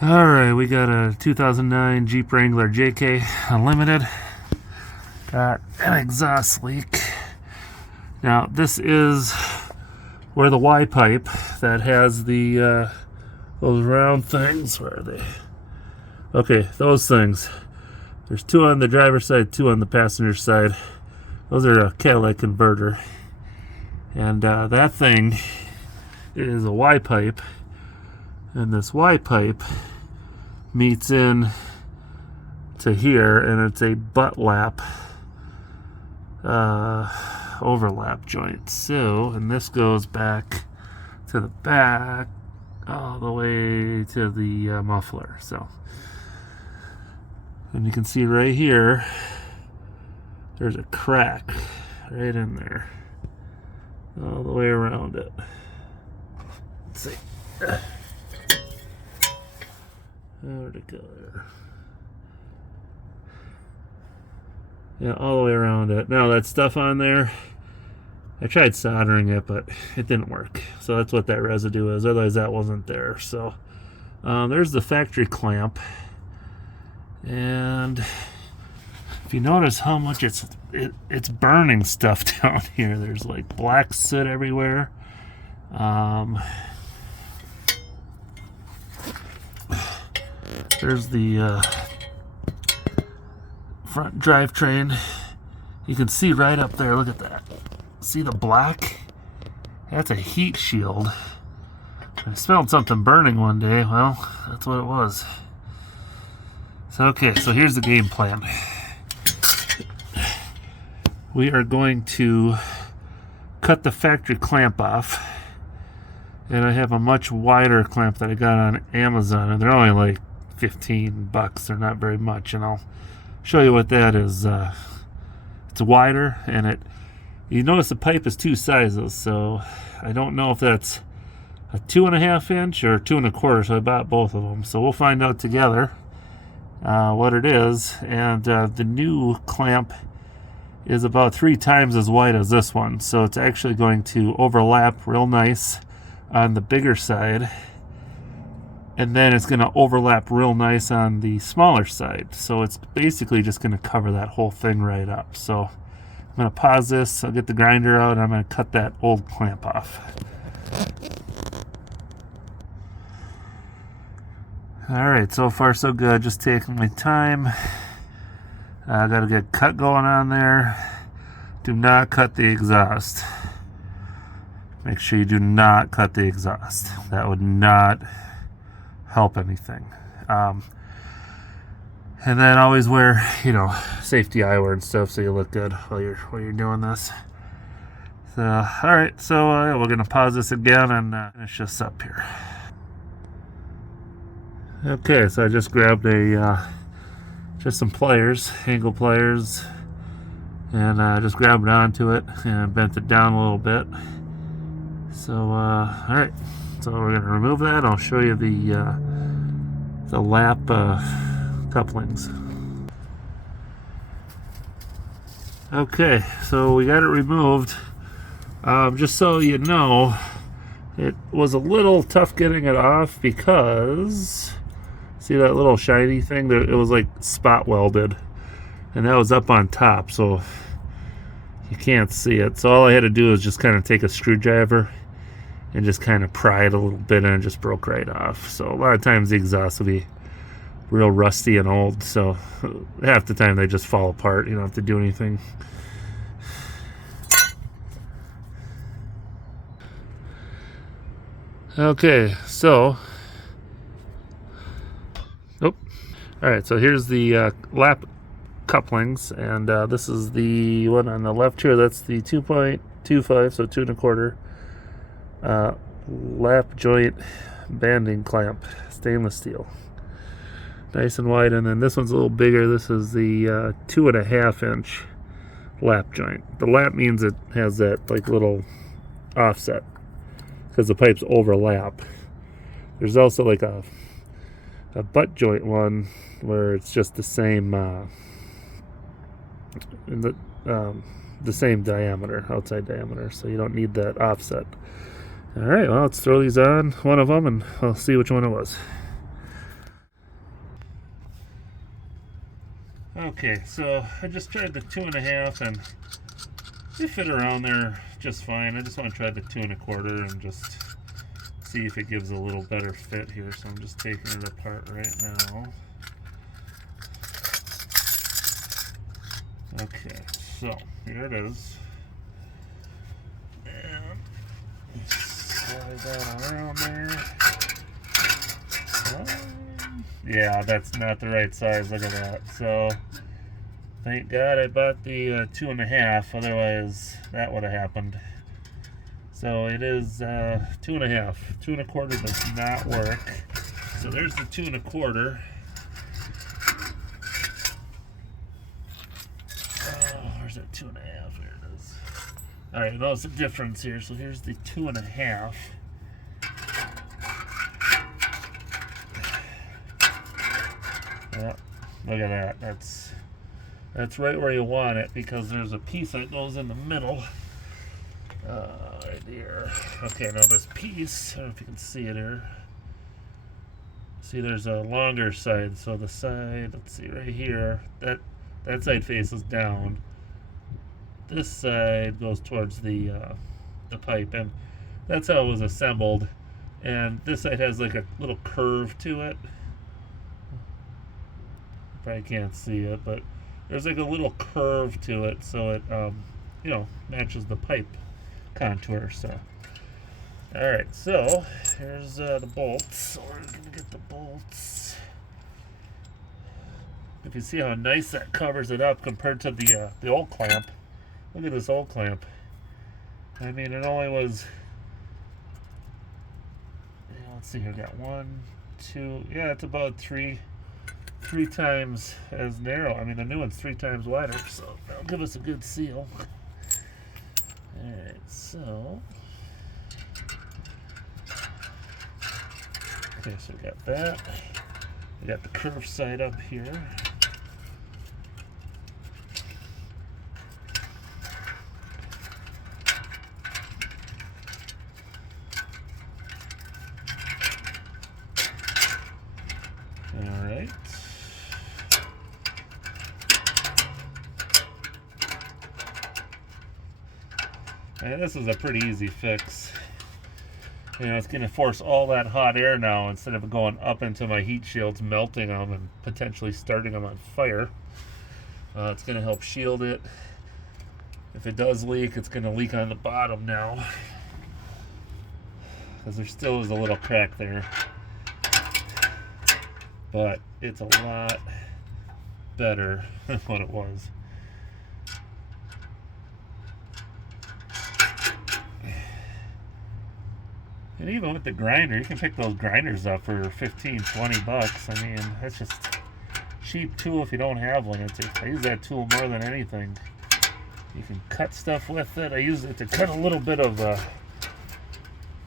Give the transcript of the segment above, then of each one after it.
Alright, we got a 2009 Jeep Wrangler JK Unlimited. Got an exhaust leak. Now, this is where the Y pipe that has the those round things, where are they? Okay, those things. There's two on the driver's side, two on the passenger side. Those are a catalytic converter. And that thing is a Y pipe. And this Y pipe meets in to here, and it's a butt lap overlap joint. So, and this goes back to the back all the way to the muffler. So, and you can see right here, there's a crack right in there, all the way around it. Let's see. Where'd it go there? Yeah, all the way around it. Now that stuff on there, I tried soldering it, but it didn't work. So that's what that residue is. Otherwise, that wasn't there. So there's the factory clamp, and if you notice how much it's burning stuff down here. There's like black soot everywhere. There's the front drivetrain. You can see right up there, look at that. See the black? That's a heat shield. I smelled something burning one day. Well, that's what it was. So, okay, so here's the game plan. We are going to cut the factory clamp off. And I have a much wider clamp that I got on Amazon, and they're only like $15. They're not very much, and I'll show you what that is. It's wider, and you notice the pipe is two sizes, so I don't know if that's a 2.5 inch or 2 1/4, so I bought both of them. So we'll find out together what it is. And the new clamp is about 3 times as wide as this one, so it's actually going to overlap real nice on the bigger side, and then it's going to overlap real nice on the smaller side. So it's basically just going to cover that whole thing right up. So I'm going to pause this, I'll get the grinder out, and I'm going to cut that old clamp off. Alright, so far so good, just taking my time. I got to get cut going on there. Do not cut the exhaust. Make sure you do not cut the exhaust. That would not help anything. And then always wear, safety eyewear and stuff so you look good while you're doing this. So, all right. So we're gonna pause this again and finish this up here. Okay. So I just grabbed just some pliers, angle pliers, and just grabbed it onto it and bent it down a little bit. So, all right. So we're going to remove that. I'll show you the lap couplings. Okay, so we got it removed. Just so you know, it was a little tough getting it off because, see that little shiny thing? It was like spot welded, and that was up on top, so you can't see it. So all I had to do was just kind of take a screwdriver and just kind of pry it a little bit, and it just broke right off. So a lot of times the exhaust will be real rusty and old, so half the time they just fall apart. You don't have to do anything. Okay, so alright, so here's the lap couplings, and this is the one on the left here. That's the 2.25, so 2 1/4 lap joint banding clamp, stainless steel, nice and wide. And then this one's a little bigger. This is the 2.5 inch lap joint. The lap means it has that like little offset because the pipes overlap. There's also like a butt joint one where it's just the same the same diameter, outside diameter, so you don't need that offset. Alright, well, let's throw these on, one of them, and I'll see which one it was. Okay, so I just tried the 2.5 and it fit around there just fine. I just want to try the 2 1/4 and just see if it gives a little better fit here. So I'm just taking it apart right now. Okay, so here it is. And slide that around there. Yeah, that's not the right size. Look at that. So thank God I bought the 2.5, otherwise that would have happened. So it is 2.5. 2 1/4 does not work. So there's the 2 1/4. Where's that 2.5? Here it is. All right, notice the difference here. So here's the 2.5. Yeah, look at that. That's right where you want it because there's a piece that goes in the middle. Right here. Okay, now this piece, I don't know if you can see it here. See, there's a longer side. So the side, let's see, right here, that side faces down. This side goes towards the pipe, and that's how it was assembled. And this side has like a little curve to it. Probably can't see it, but there's like a little curve to it, so it matches the pipe contour. So all right, so here's the bolts. So we're gonna get the bolts. If you see how nice that covers it up compared to the old clamp. Look at this old clamp. I mean, it only was, let's see here, got 1, 2, yeah, it's about three times as narrow. I mean, the new one's 3 times wider, so that'll give us a good seal. Alright, so okay, so we got that. We got the curved side up here. Alright. And this is a pretty easy fix. It's going to force all that hot air now instead of going up into my heat shields, melting them and potentially starting them on fire. It's going to help shield it. If it does leak, it's going to leak on the bottom now, because there still is a little crack there. But it's a lot better than what it was. And even with the grinder, you can pick those grinders up for 15, 20 bucks. I mean, that's just cheap tool if you don't have one. I use that tool more than anything. You can cut stuff with it. I use it to cut a little bit of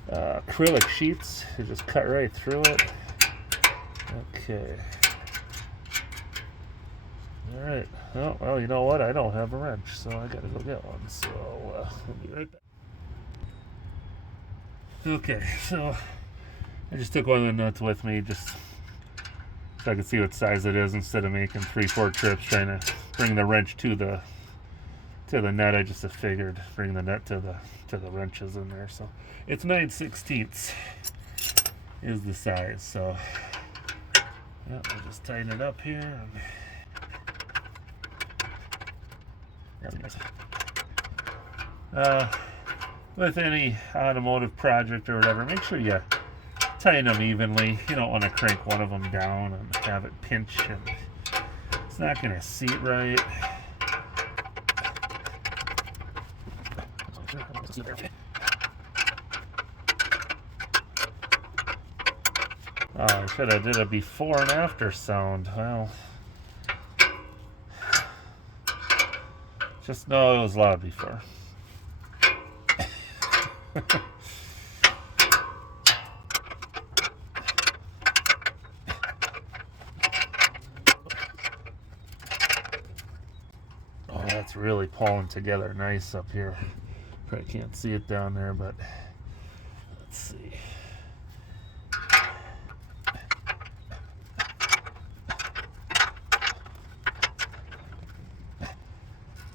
acrylic sheets. You just cut right through it. Okay. All right. Oh, well, you know what? I don't have a wrench, so I gotta go get one. So I'll be right back. Okay, so I just took one of the nuts with me just so I could see what size it is instead of making 3-4 trips trying to bring the wrench to the nut. I just figured bring the nut to the wrenches in there. So it's 9/16 is the size. So yeah, I'll just tighten it up here. With any automotive project or whatever, make sure you tighten them evenly. You don't want to crank one of them down and have it pinch, and it's not going to seat right. Oh, I should have did a before and after sound. Well, just know it was loud before. Oh, that's really pulling together nice up here. Probably can't see it down there, but let's see.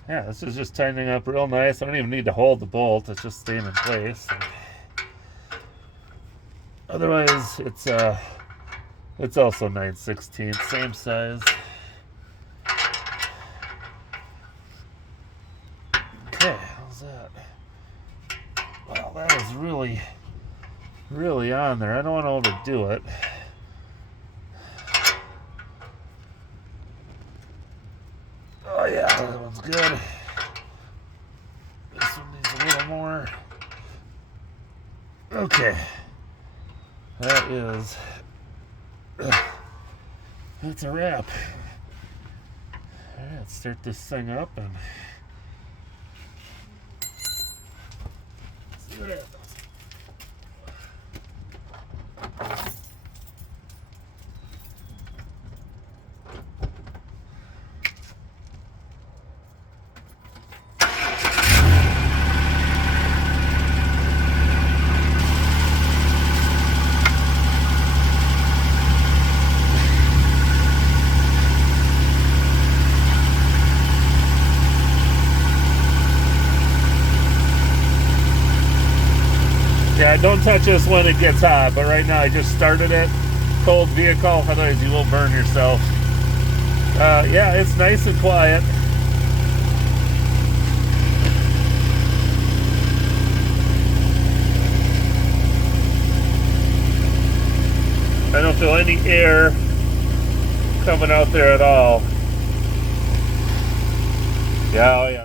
Yeah, this is just tightening up real nice. I don't even need to hold the bolt. It's just staying in place. Otherwise, it's also 9/16, same size. Okay, how's that? Well, that is really, really on there. I don't want to overdo it. Oh yeah, that one's good. This one needs a little more. Okay. That's a wrap. Alright, let's start this thing up and see what happens. Yeah, don't touch this when it gets hot, but right now I just started it. Cold vehicle, otherwise you will burn yourself. Yeah, it's nice and quiet. I don't feel any air coming out there at all. Yeah, oh yeah.